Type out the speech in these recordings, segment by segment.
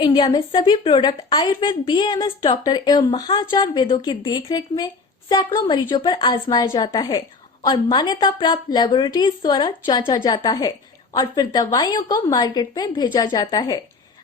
India में सभी product Ayurveda BAMS doctor एवं महाचार्य वेदों की देखरेख में सैकड़ों मरीजों पर आजमाया जाता है और मान्यता प्राप्त लेबोरेटरीज द्वारा जांचा जाता है और फिर दवाइयों को मार्केट में भेजा जाता है।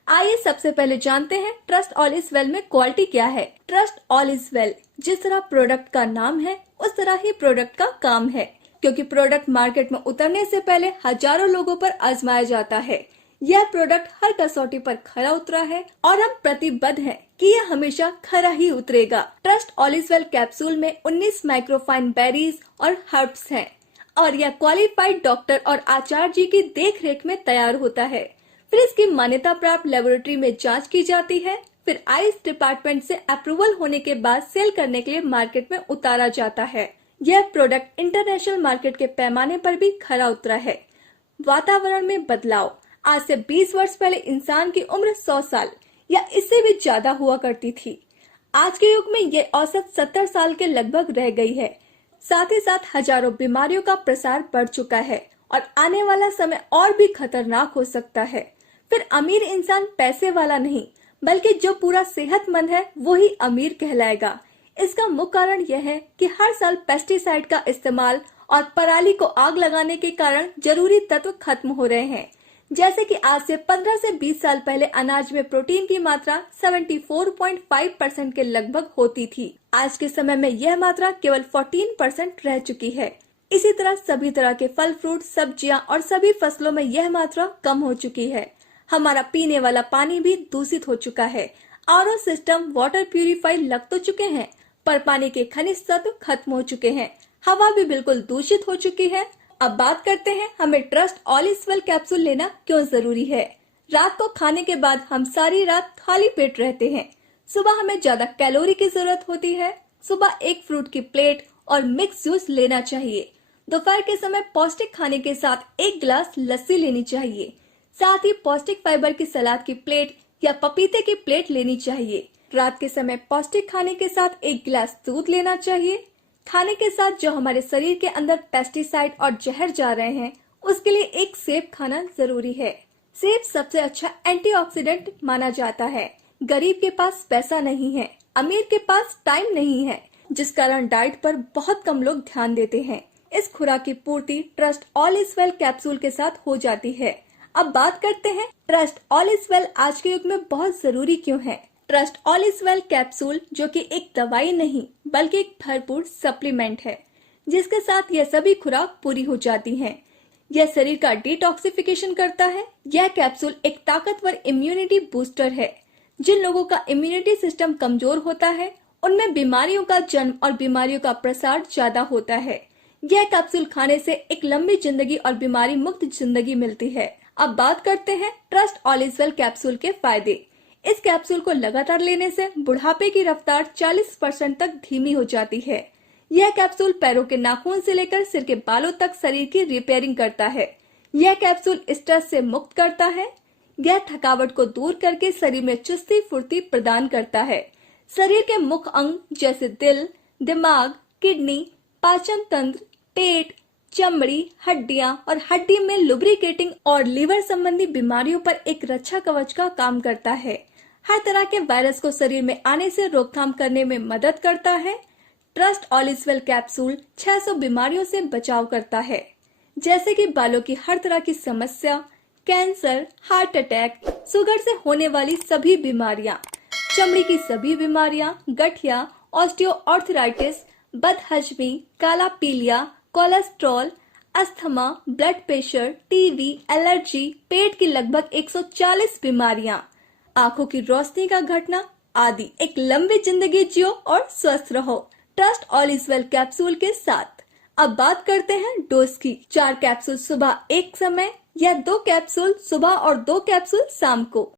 आइए सबसे पहले जानते हैं ट्रस्ट ऑल इज वेल में क्वालिटी क्या है। ट्रस्ट ऑल इज वेल, जिस तरह प्रोडक्ट का नाम है उस तरह ही प्रोडक्ट का काम है, क्योंकि प्रोडक्ट मार्केट में उतरने से पहले हजारों लोगों पर आजमाया जाता है। यह प्रोडक्ट हर कसौटी पर खरा उतरा है और हम प्रतिबद्ध हैं कि यह हमेशा खरा ही उतरेगा। Trust all is well capsule में 19 माइक्रोफाइन बेरीज और हर्ब्स हैं और यह क्वालिफाइड डॉक्टर और आचार्य जी की देखरेख में तैयार होता है। फिर इसकी मान्यता प्राप्त लेबोरेटरी में जांच की जाती है, फिर आयुष डिपार्टमेंट से अप्रूवल होने के बाद सेल करने के लिए मार्केट में उतारा जाता है। यह प्रोडक्ट इंटरनेशनल मार्केट के पैमाने पर भी खरा उतरा है। वातावरण में बदलाव। आज से 20 वर्ष पहले इंसान की उम्र 100 साल या इससे भी ज्यादा हुआ करती थी। आज के युग में ये औसत 70 साल के लगभग रह गई है। साथ ही साथ हजारों बीमारियों का प्रसार बढ़ चुका है और आने वाला समय और भी खतरनाक हो सकता है। फिर अमीर इंसान पैसे वाला नहीं, बल्कि जो पूरा सेहतमंद है वो ही अमीर कहलाएगा। इसका मुख्य कारण यह है कि हर साल पेस्टिसाइड का इस्तेमाल और पराली को आग लगाने के कारण जरूरी तत्व खत्म हो रहे हैं। जैसे कि आज से 15 से 20 साल पहले अनाज में प्रोटीन की मात्रा 74.5% के लगभग होती थी। आज के समय में यह मात्रा केवल 14% रह चुकी है। इसी तरह सभी तरह के फल, फ्रूट, सब्जियां और सभी फसलों में यह मात्रा कम हो चुकी है। हमारा पीने वाला पानी भी दूषित हो चुका है। आरओ सिस्टम, वाटर प्यूरिफायर लग तो चुके हैं, पर पानी के खनिज तत्व खत्म हो चुके हैं। हवा भी बिल्कुल दूषित हो चुकी है। अब बात करते हैं हमें trust all is well capsule लेना क्यों जरूरी है। रात को खाने के बाद हम सारी रात खाली पेट रहते हैं। सुबह हमें ज्यादा कैलोरी की जरूरत होती है। सुबह एक फ्रूट की प्लेट और मिक्स जूस लेना चाहिए। दोपहर के समय पौष्टिक खाने के साथ एक गिलास लस्सी लेनी चाहिए। साथ ही पौष्टिक फाइबर की सलाद की प्लेट या पपीते की प्लेट लेनी चाहिए। रात के समय पौष्टिक खाने के साथ एक गिलास दूध लेना चाहिए। खाने के साथ जो हमारे शरीर के अंदर पेस्टिसाइड और जहर जा रहे हैं उसके लिए एक सेब खाना जरूरी है। सेब सबसे अच्छा एंटीऑक्सीडेंट माना जाता है। गरीब के पास पैसा नहीं है, अमीर के पास टाइम नहीं है, जिस कारण डाइट पर बहुत कम लोग ध्यान देते हैं। इस खुराक की पूर्ति trust all is well capsule के साथ हो जाती है। अब बात करते हैं ट्रस्ट ऑल इज वेल आज के युग में बहुत जरूरी क्यों है। Trust all is well capsule जो कि एक दवाई नहीं बल्कि एक भरपूर सप्लीमेंट है, जिसके साथ यह सभी खुराक पूरी हो जाती हैं। यह शरीर का डिटॉक्सिफिकेशन करता है। यह कैप्सूल एक ताकतवर इम्यूनिटी बूस्टर है। जिन लोगों का इम्यूनिटी सिस्टम कमजोर होता है उनमें बीमारियों का जन्म और बीमारियों का प्रसार ज्यादा होता है। यह कैप्सूल खाने से एक लंबी जिंदगी और बीमारी मुक्त जिंदगी मिलती है। अब बात करते हैं trust all is well capsule के फायदे। इस कैप्सूल को लगातार लेने से बुढ़ापे की रफ्तार 40% तक धीमी हो जाती है। यह कैप्सूल पैरों के नाखून से लेकर सिर के बालों तक शरीर की रिपेयरिंग करता है। यह कैप्सूल स्ट्रेस से मुक्त करता है। यह थकावट को दूर करके शरीर में चुस्ती फुर्ती प्रदान करता है। शरीर के मुख्य अंग जैसे दिल, दिमाग, किडनी, पाचन तंत्र, पेट, चमड़ी, हड्डियां और हड्डी में लुब्रिकेटिंग और लीवर संबंधी बीमारियों पर एक रक्षा कवच का काम करता है। हर तरह के वायरस को शरीर में आने से रोकथाम करने में मदद करता है। Trust all is well capsule 600 बीमारियों से बचाव करता है, जैसे कि बालों की हर तरह की समस्या, कैंसर, हार्ट अटैक, शुगर से होने वाली सभी बीमारियां, चमड़ी की सभी बीमारियां, गठिया, ऑस्टियोआर्थराइटिस, बदहजमी, काला पीलिया, cholesterol, asthma, blood pressure, TB, allergy, पेट की लगभग 140 बीमारियां, आंखों की रोशनी का घटना आदि। एक लंबी जिंदगी जियो और स्वस्थ रहो trust all is well capsule के साथ। अब बात करते हैं डोज की। 4 कैप्सूल सुबह एक समय या 2 कैप्सूल सुबह और 2 कैप्सूल शाम को।